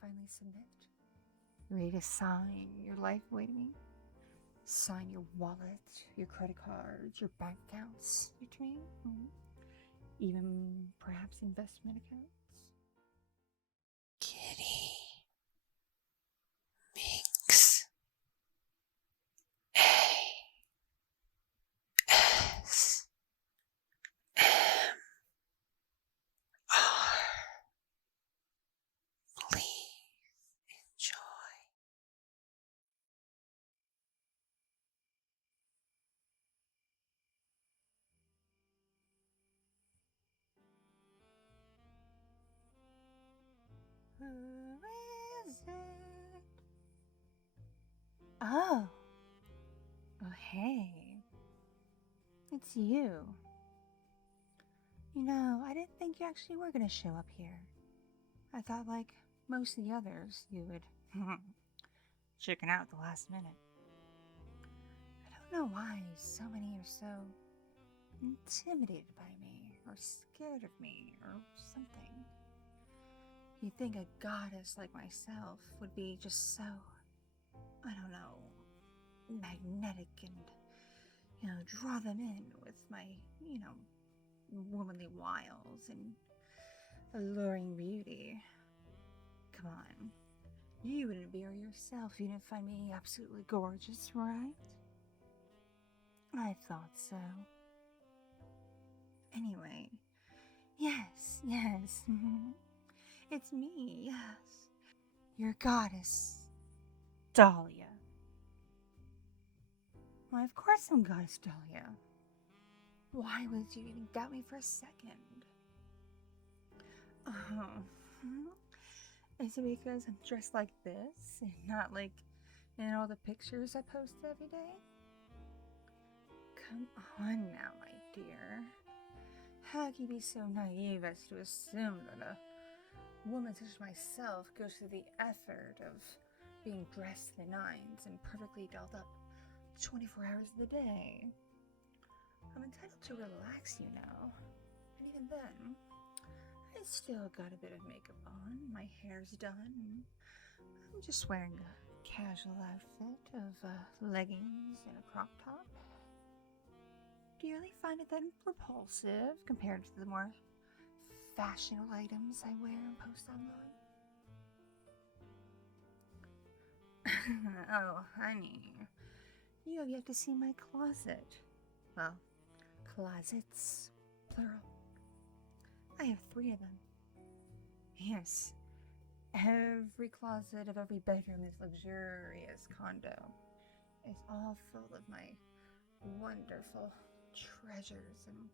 finally submit? Ready to sign your life away to me? Sign your wallet, your credit cards, your bank accounts to me? Even perhaps investment accounts? Kitti Minx. ASMR. Please enjoy. Who is it? Oh, hey. It's you. You know, I didn't think you actually were gonna show up here. I thought, like most of the others, you would chicken out at the last minute. I don't know why so many are so intimidated by me, or scared of me, or something. You'd think a goddess like myself would be just so, I don't know, magnetic and, draw them in with my, womanly wiles and alluring beauty. Come on. You wouldn't be her yourself if you didn't find me absolutely gorgeous, right? I thought so. Anyway, yes. It's me, yes. Your goddess, Dahlia. Why, of course I'm Goddess Dahlia. Why would you even doubt me for a second? Oh, is it because I'm dressed like this and not like in all the pictures I post every day? Come on now, my dear. How can you be so naive as to assume that a woman such as myself goes through the effort of being dressed to the nines and perfectly dolled up 24 hours of the day? I'm entitled to relax, you know. And even then, I still got a bit of makeup on, my hair's done, and I'm just wearing a casual outfit of leggings and a crop top. Do you really find it that repulsive compared to the more fashionable items I wear and post online? Oh, honey, you have yet to see my closet. Well, closets, plural. I have 3 of them. Yes, every closet of every bedroom is luxurious condo. It's all full of my wonderful treasures and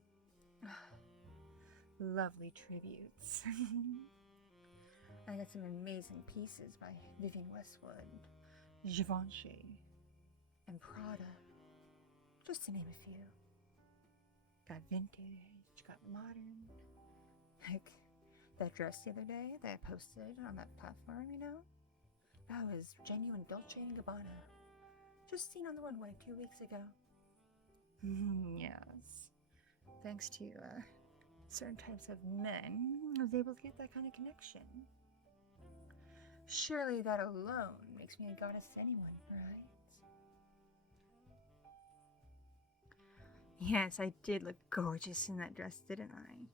lovely tributes. I got some amazing pieces by Vivienne Westwood, Givenchy, and Prada, just to name a few. Got vintage, got modern. Like that dress the other day that I posted on that platform, that was genuine Dolce & Gabbana. Just seen on the runway 2 weeks ago. Yes. Thanks to certain types of men, I was able to get that kind of connection. Surely that alone makes me a goddess to anyone, right? Yes, I did look gorgeous in that dress, didn't I?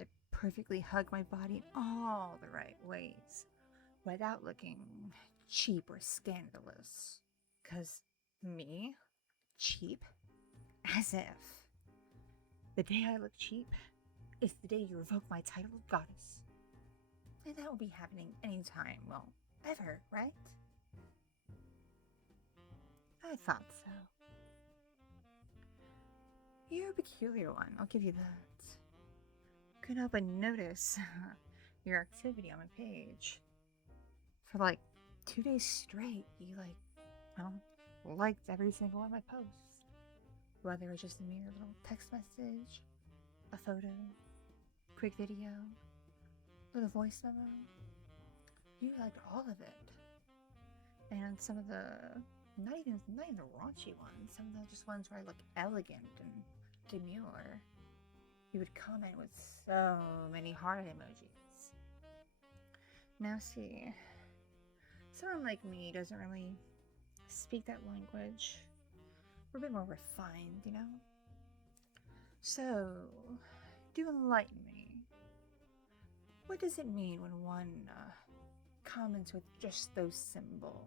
It perfectly hugged my body in all the right ways, without looking cheap or scandalous. 'Cause me? Cheap? As if. The day I look cheap is the day you revoke my title of goddess. And that will be happening anytime, well, ever, right? I thought so. You're a peculiar one, I'll give you that. Couldn't help but notice your activity on my page. For like 2 days straight, you liked every single one of my posts. Whether it was just a mere little text message, a photo, quick video, little voice memo, you liked all of it. And some of the, not even the raunchy ones, some of the just ones where I look elegant and demure, you would comment with so many heart emojis. Now see, Someone like me doesn't really speak that language. We're a bit more refined, you know? So, do enlighten me. What does it mean when one comments with just those symbols?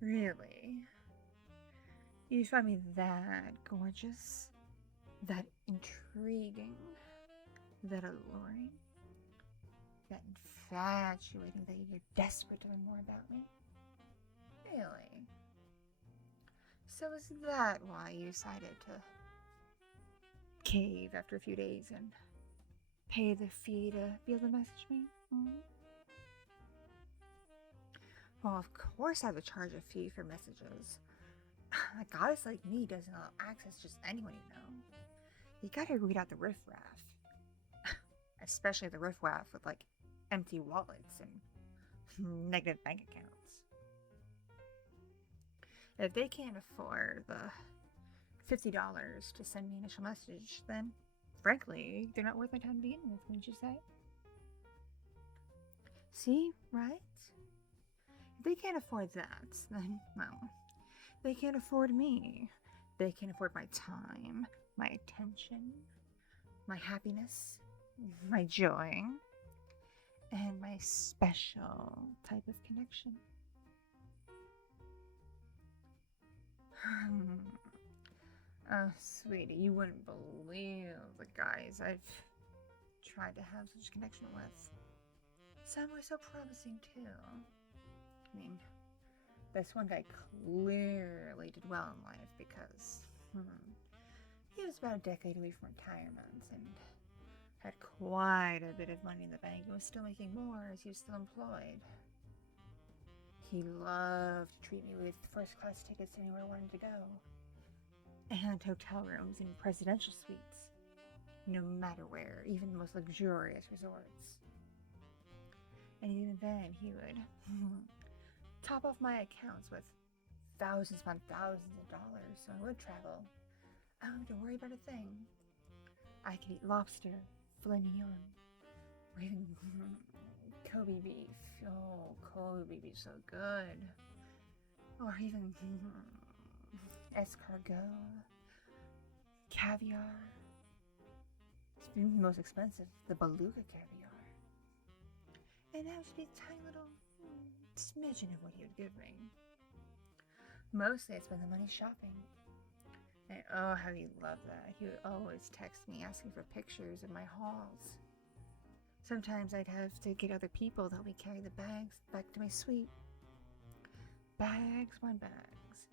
Really? You find me that gorgeous? That intriguing? That alluring? That infatuating that you're desperate to learn more about me? Really? So is that why you decided to cave after a few days and pay the fee to be able to message me? Well, of course I would charge a fee for messages. A goddess like me doesn't allow access just anyone you know. You gotta read out the riffraff. Especially the riffraff with, like, empty wallets and negative bank accounts. If they can't afford the $50 to send me an initial message, then, frankly, they're not worth my time to begin with, wouldn't you say? See, right? If they can't afford that, then, well, they can't afford me. They can't afford my time, my attention, my happiness, my joy, and my special type of connection. Oh, sweetie, you wouldn't believe the guys I've tried to have such a connection with. Some were so promising, too. I mean, this one guy clearly did well in life because he was about a decade away from retirement and had quite a bit of money in the bank and was still making more as he was still employed. He loved to treat me with first-class tickets anywhere I wanted to go, and hotel rooms in presidential suites, no matter where, even the most luxurious resorts. And even then, he would top off my accounts with thousands upon thousands of dollars, so I would travel. I don't have to worry about a thing. I could eat lobster, filet mignon, or even Kobe beef. Oh, Kobe beef is so good. Or even escargot, caviar. It's the most expensive, the beluga caviar. And that would be a tiny little smidgen of what he would give me. Mostly I spend the money shopping. And oh, how he loved that. He would always text me asking for pictures of my hauls. Sometimes I'd have to get other people to help me carry the bags back to my suite. Bags on bags.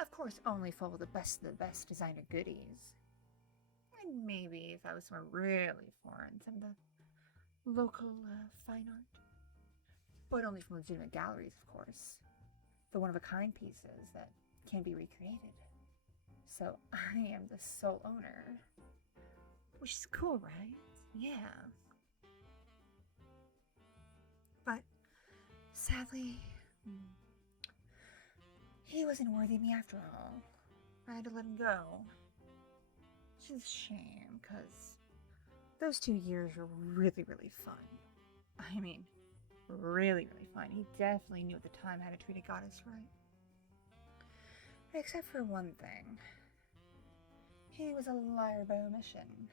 Of course, only full of the best designer goodies. And maybe if I was somewhere really foreign, some of the local fine art. But only from legitimate galleries, of course. The one-of-a-kind pieces that can be recreated. So I am the sole owner. Which is cool, right? Yeah. But sadly, he wasn't worthy of me after all. I had to let him go. Which is a shame, because those 2 years were really, really fun. I mean, really, really fun. He definitely knew at the time how to treat a goddess right. Except for one thing. He was a liar by omission.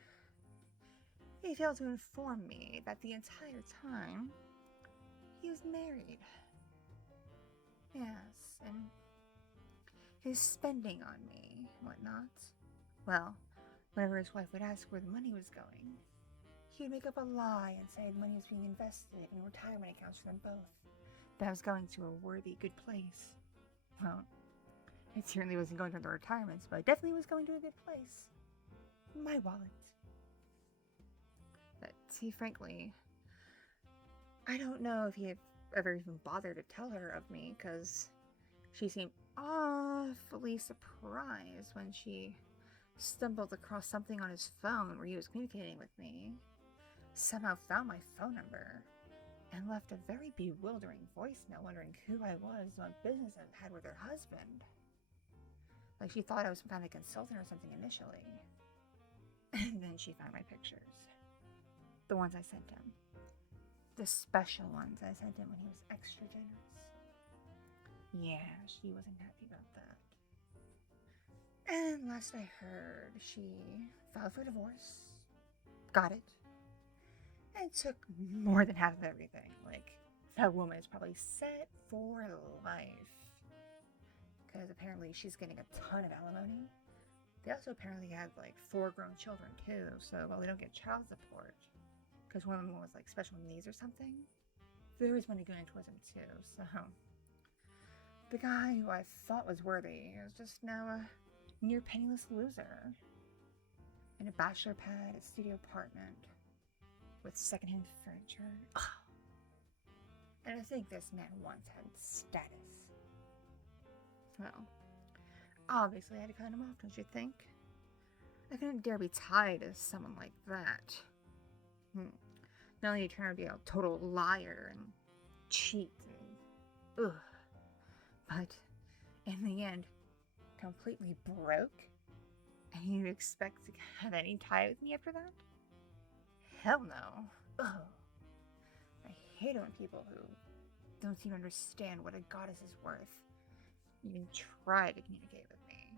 He failed to inform me that the entire time he was married. Yes, and his spending on me and whatnot. Well, whenever his wife would ask where the money was going, he would make up a lie and say the money was being invested in retirement accounts for them both. That was going to a worthy, good place. Well, it certainly wasn't going to the retirements, but it definitely was going to a good place. My wallet. But see, frankly, I don't know if he ever even bothered to tell her of me, because she seemed awfully surprised when she stumbled across something on his phone where he was communicating with me, somehow found my phone number, and left a very bewildering voicemail wondering who I was and what business I had with her husband. Like she thought I was some kind of consultant or something initially. And then she found my pictures. The ones I sent him. The special ones I sent him when he was extra generous. Yeah, she wasn't happy about that. And last I heard, she filed for divorce. Got it. And took more than half of everything. Like, that woman is probably set for life. Because apparently she's getting a ton of alimony. They also apparently have like 4 grown children too, so while they don't get child support, because one of them was like special needs or something, there was money going towards them too, so the guy who I thought was worthy is just now a near penniless loser. In a bachelor pad, a studio apartment, with secondhand furniture. And I think this man once had status. Well, obviously I had to cut him off, don't you think? I couldn't dare be tied to someone like that. Not only trying to be a total liar and cheat and but in the end, completely broke? And you expect to have any tie with me after that? Hell no. Ugh. I hate it when people who don't even understand what a goddess is worth even try to communicate with me.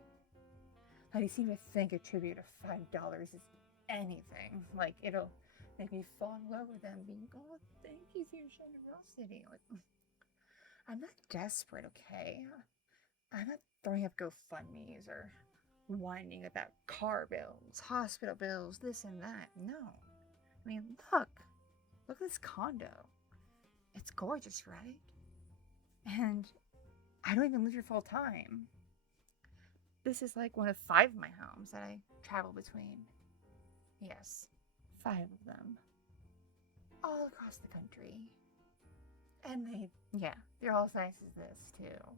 How do you seem to think a tribute of $5 is anything? Like, it'll make me fall in love with them being, oh, thank you for your generosity. Like, I'm not desperate, okay? I'm not throwing up GoFundMes or whining about car bills, hospital bills, this and that. No. I mean, look at this condo. It's gorgeous, right? And I don't even live here full time. This is like one of 5 of my homes that I travel between. Yes, 5 of them. All across the country. And they're all as nice as this, too.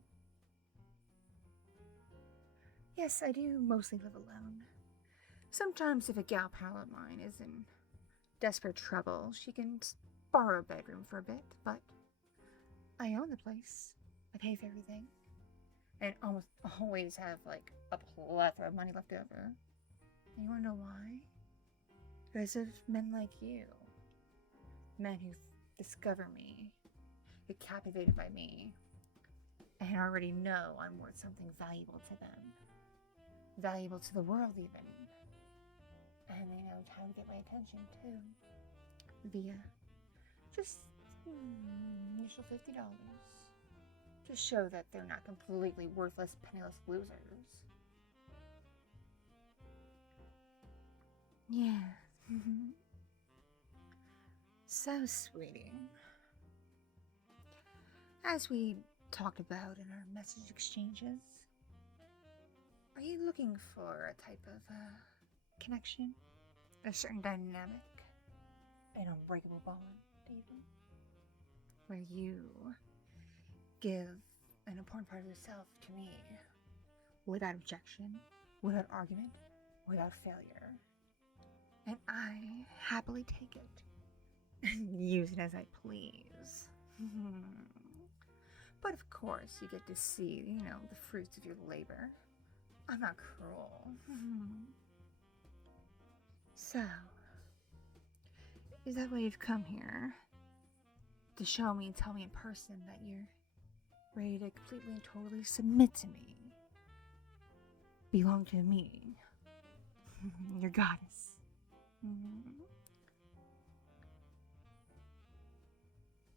Yes, I do mostly live alone. Sometimes if a gal pal of mine is in desperate trouble, she can borrow a bedroom for a bit, but I own the place. I pay for everything. And almost always have, like, a plethora of money left over. And you wanna know why? Because of men like you. Men who discover me, get captivated by me, and already know I'm worth something valuable to them. Valuable to the world, even. And they know how to get my attention, too. Via just initial $50. To show that they're not completely worthless, penniless losers. Yeah. So, sweetie, as we talked about in our message exchanges, are you looking for a type of connection? A certain dynamic? An unbreakable bond, even? Where you give an important part of yourself to me without objection, without argument, without failure. And I happily take it and use it as I please. But of course, you get to see, the fruits of your labor. I'm not cruel. So, is that why you've come here? To show me and tell me in person that you're ready to completely and totally submit to me. Belong to me. Your goddess.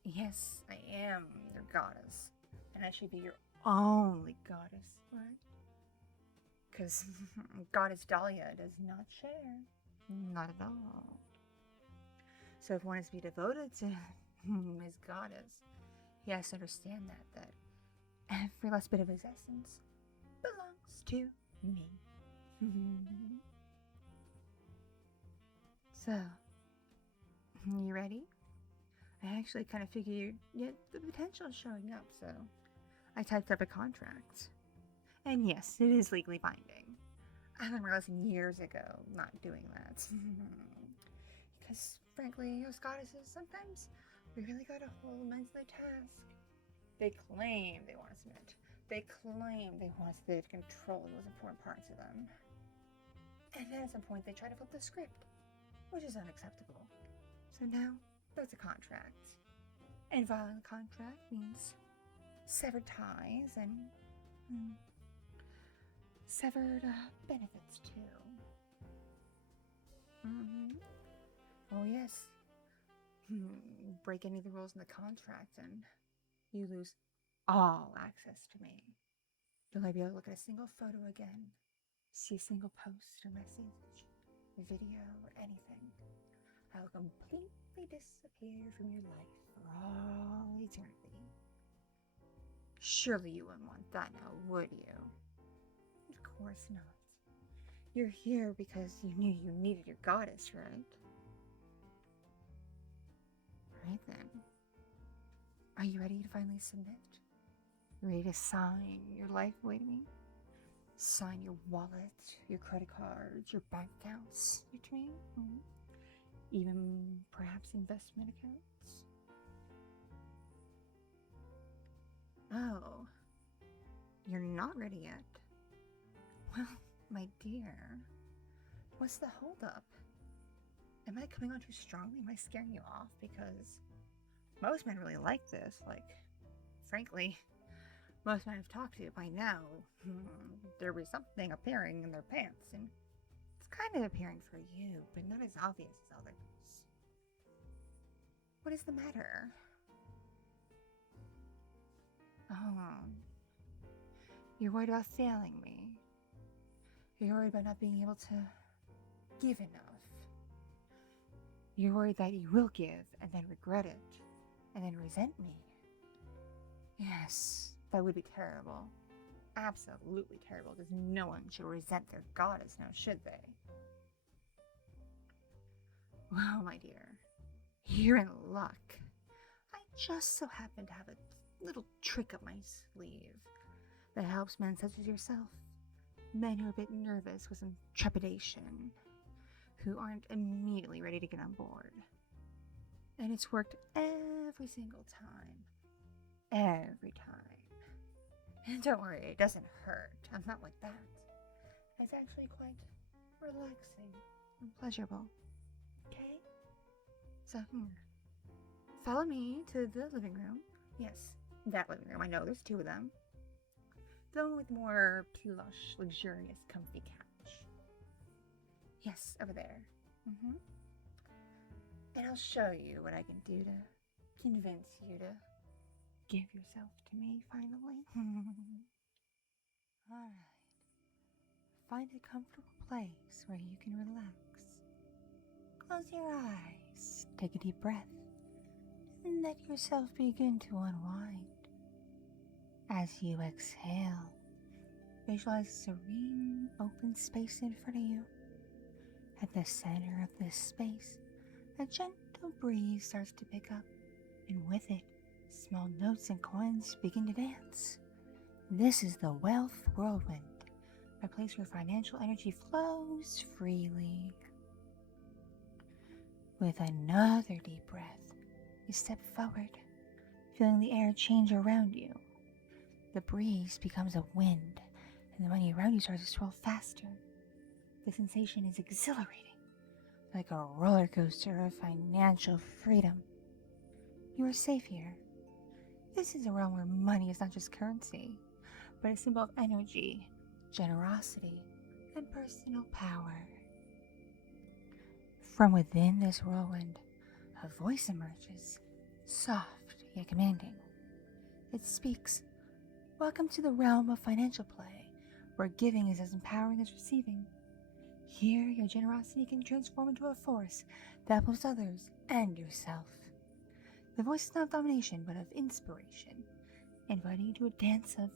Yes, I am your goddess. And I should be your only goddess, right? Because Goddess Dahlia does not share. Not at all. So if one is to be devoted to his goddess, he has to understand that every last bit of his essence belongs to me. So, you ready? I actually kind of figured the potential is showing up, so I typed up a contract. And yes, it is legally binding. I learned my lesson years ago not doing that. Because, frankly, us goddesses, sometimes we really gotta hold men to their task. They claim they want to submit. They claim they want us to control the most important parts of them. And then at some point they try to flip the script, which is unacceptable. So now there's a contract. And violating the contract means severed ties and severed benefits too. Oh yes. Break any of the rules in the contract and you lose all access to me. You'll never be able to look at a single photo again, see a single post or message, video, or anything. I will completely disappear from your life for all eternity. Surely you wouldn't want that now, would you? Of course not. You're here because you knew you needed your goddess, right? Right then. Are you ready to finally submit? Ready to sign your life away to me? Sign your wallet, your credit cards, your bank accounts to me? Even perhaps investment accounts? Oh, you're not ready yet. Well, my dear, what's the holdup? Am I coming on too strongly? Am I scaring you off? Because most men really like this. Like, frankly, most men I've talked to by now, there was something appearing in their pants, and it's kind of appearing for you, but not as obvious as others. What is the matter? Oh, you're worried about failing me. You're worried about not being able to give enough. You're worried that you will give and then regret it, and then resent me. Yes, that would be terrible. Absolutely terrible, because no one should resent their goddess now, should they? Well, my dear, you're in luck. I just so happen to have a little trick up my sleeve that helps men such as yourself. Men who are a bit nervous with some trepidation, who aren't immediately ready to get on board. And it's worked every single time. Every time. And don't worry, it doesn't hurt. I'm not like that. It's actually quite relaxing and pleasurable. Okay? So, follow me to the living room. Yes, that living room. I know there's two of them. The one with more plush, luxurious, comfy couch. Yes, over there. And I'll show you what I can do to convince you to give yourself to me, finally. Alright. Find a comfortable place where you can relax. Close your eyes, take a deep breath, and let yourself begin to unwind. As you exhale, visualize a serene, open space in front of you. At the center of this space, a gentle breeze starts to pick up, and with it, small notes and coins begin to dance. This is the wealth whirlwind, a place where financial energy flows freely. With another deep breath, you step forward, feeling the air change around you. The breeze becomes a wind, and the money around you starts to swirl faster. The sensation is exhilarating, like a roller coaster of financial freedom. You are safe here. This is a realm where money is not just currency, but a symbol of energy, generosity, and personal power. From within this whirlwind, a voice emerges, soft yet commanding. It speaks, "Welcome to the realm of financial play, where giving is as empowering as receiving. Here, your generosity can transform into a force that uplifts others and yourself." The voice is not of domination, but of inspiration, inviting you to a dance of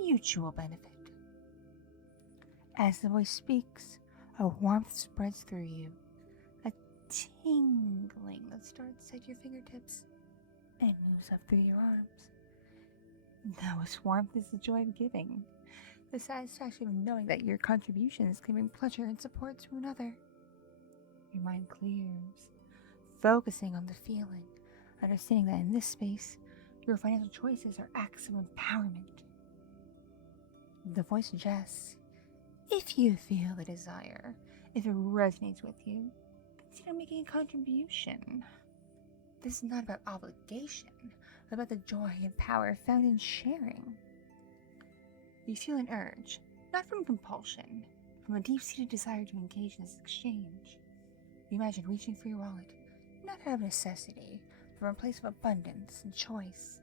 mutual benefit. As the voice speaks, a warmth spreads through you, a tingling that starts at your fingertips and moves up through your arms. This warmth is the joy of giving, the satisfaction of knowing that your contributions can bring pleasure and support to another. Your mind clears, focusing on the feeling, understanding that in this space, your financial choices are acts of empowerment. The voice suggests, if you feel the desire, if it resonates with you, consider making a contribution. This is not about obligation, but about the joy and power found in sharing. You feel an urge, not from compulsion, from a deep-seated desire to engage in this exchange. You imagine reaching for your wallet, not out of necessity, but from a place of abundance and choice.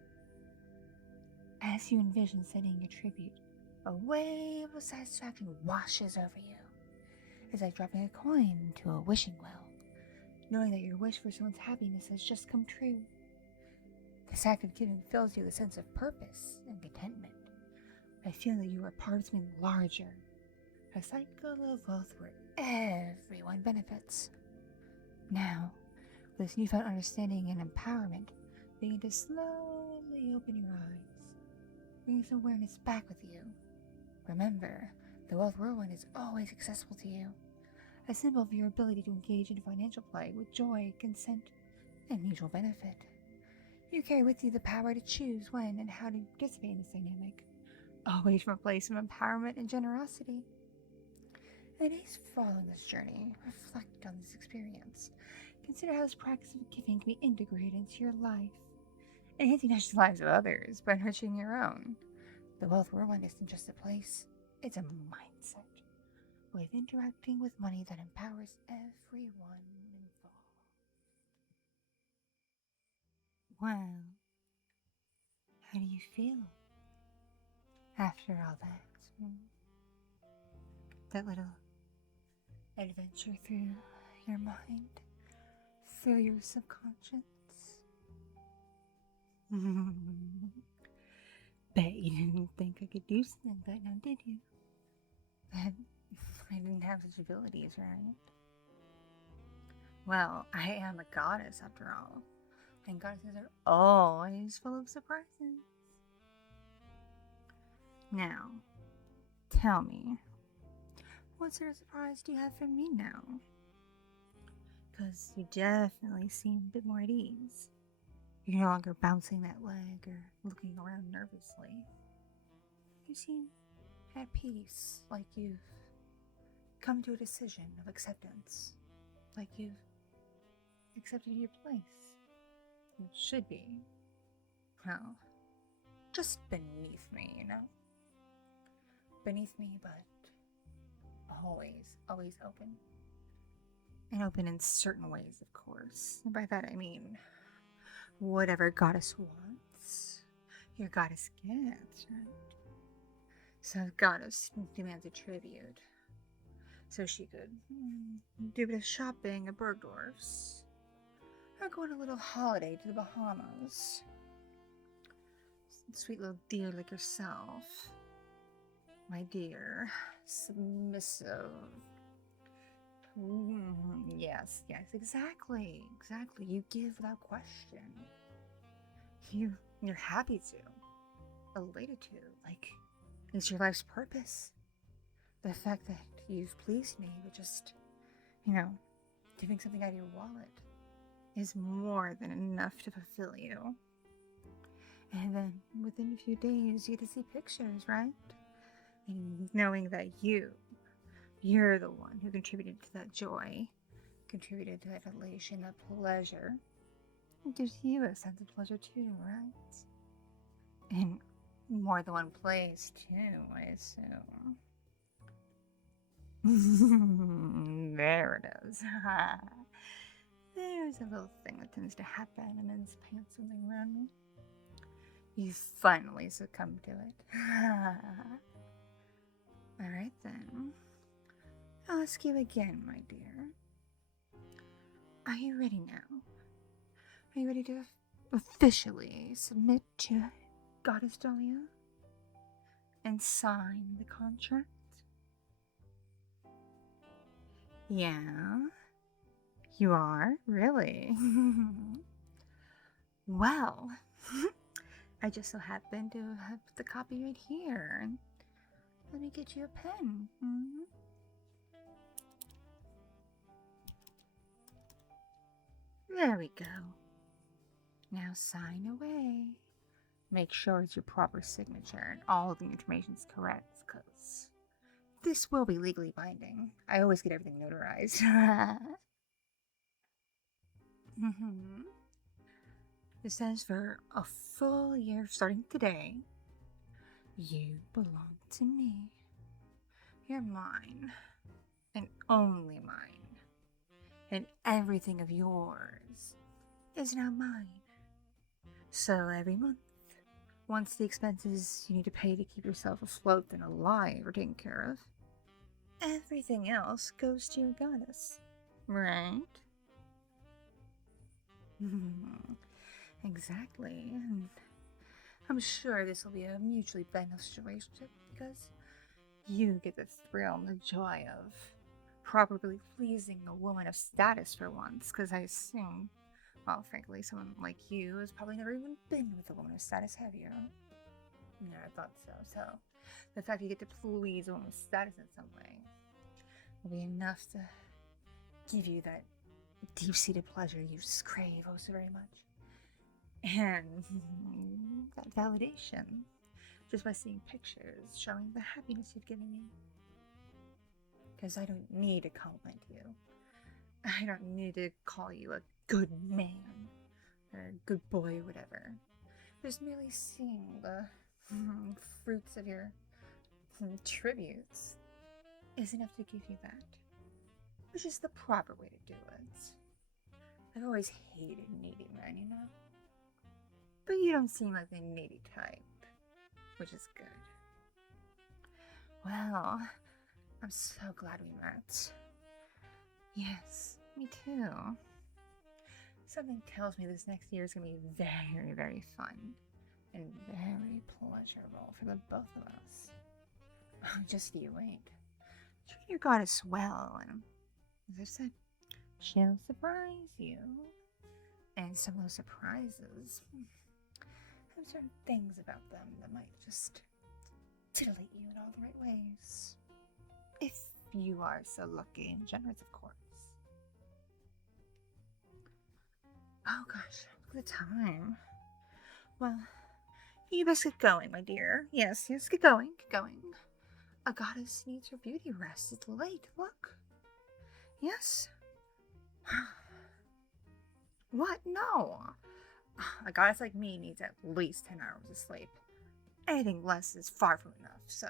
As you envision sending your tribute, a wave of satisfaction washes over you. It's like dropping a coin into a wishing well, knowing that your wish for someone's happiness has just come true. This act of giving fills you with a sense of purpose and contentment, a feeling that you are part of something larger, a cycle of wealth where everyone benefits. Now, with this newfound understanding and empowerment, begin to slowly open your eyes, bringing some awareness back with you. Remember, the wealth whirlwind is always accessible to you, a symbol of your ability to engage in financial play with joy, consent, and mutual benefit. You carry with you the power to choose when and how to participate in this dynamic, always from a place of empowerment and generosity. And as following this journey, reflect on this experience. Consider how this practice of giving can be integrated into your life, enhancing not just the lives of others, but enriching your own. The wealth whirlwind isn't just a place, it's a mindset, way of interacting with money that empowers everyone involved. Well, how do you feel after all that? That little adventure through your mind, through your subconscious? Bet you didn't think I could do something like that now, did you? That I didn't have such abilities, right? Well, I am a goddess after all, and goddesses are always full of surprises. Now, tell me, what sort of surprise do you have for me now? Because you definitely seem a bit more at ease. You're no longer bouncing that leg or looking around nervously. You seem at peace, like you've come to a decision of acceptance, like you've accepted your place. It should be, well, just beneath me, you know? Beneath me, but always open. And open in certain ways, of course. And by that I mean, whatever goddess wants, your goddess gets, right? So if goddess demands a tribute, so she could do a bit of shopping at Bergdorf's, or go on a little holiday to the Bahamas. Sweet little dear like yourself, my dear, submissive. Yes, exactly. You give without question. You're happy to, elated to, like it's your life's purpose. The fact that you've pleased me with just, giving something out of your wallet is more than enough to fulfill you. And then within a few days, you get to see pictures, right? And knowing that you're the one who contributed to that joy, contributed to that elation, that pleasure. It gives you a sense of pleasure too, right? In more than one place too, I assume. There it is. There's a little thing that tends to happen and then pants something around me. You finally succumb to it. Alright then. I'll ask you again, my dear. Are you ready now? Are you ready to officially submit to Goddess Dahlia and sign the contract? Yeah, you are? Really? Well, I just so happen to have the copy right here. Let me get you a pen. There we go. Now sign away. Make sure it's your proper signature and all of the information's correct, because this will be legally binding. I always get everything notarized. It says for a full year starting today, you belong to me. You're mine, and only mine. And everything of yours is now mine. So every month, once the expenses you need to pay to keep yourself afloat and alive are taken care of, everything else goes to your goddess, right? Exactly, and I'm sure this will be a mutually beneficial relationship because you get the thrill and the joy of properly pleasing a woman of status for once, because I assume, well, frankly, someone like you has probably never even been with a woman of status, have you? Yeah, I thought so. So, the fact you get to please a woman of status in some way will be enough to give you that deep-seated pleasure you just crave oh so very much. And that validation, just by seeing pictures showing the happiness you've given me. Because I don't need to compliment you. I don't need to call you a good man or a good boy or whatever. Just merely seeing the fruits of your tributes is enough to give you that. Which is the proper way to do it. I've always hated needy men, you know? But you don't seem like the needy type, which is good. Well, I'm so glad we met. Yes, me too. Something tells me this next year is going to be very, very fun and very pleasurable for the both of us. Just you wait. Treat your goddess well, and as I said, she'll surprise you. And some of those surprises have certain things about them that might just titillate you in all the right ways. If you are so lucky and generous, of course. Oh gosh, look at the time. Well, you best get going, my dear. Yes, get going, A goddess needs her beauty rest. It's late, look. Yes? What? No. A goddess like me needs at least 10 hours of sleep. Anything less is far from enough, so.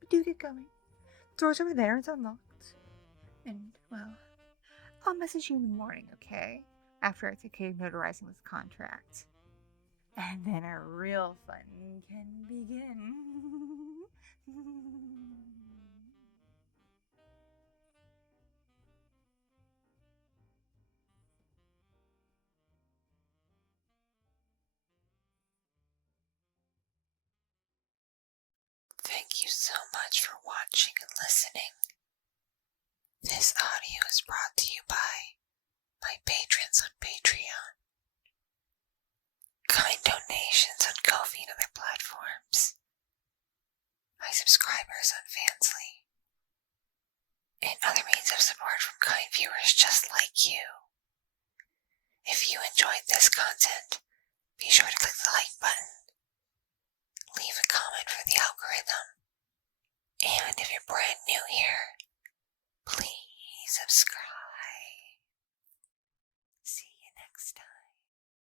But do get going. Door's over there, it's unlocked. And, well, I'll message you in the morning, okay? After I take care of notarizing this contract. And then a real fun can begin. Thank you so much for watching and listening. This audio is brought to you by my patrons on Patreon, kind donations on Ko-fi and other platforms, my subscribers on Fansly, and other means of support from kind viewers just like you. If you enjoyed this content, be sure to click the like button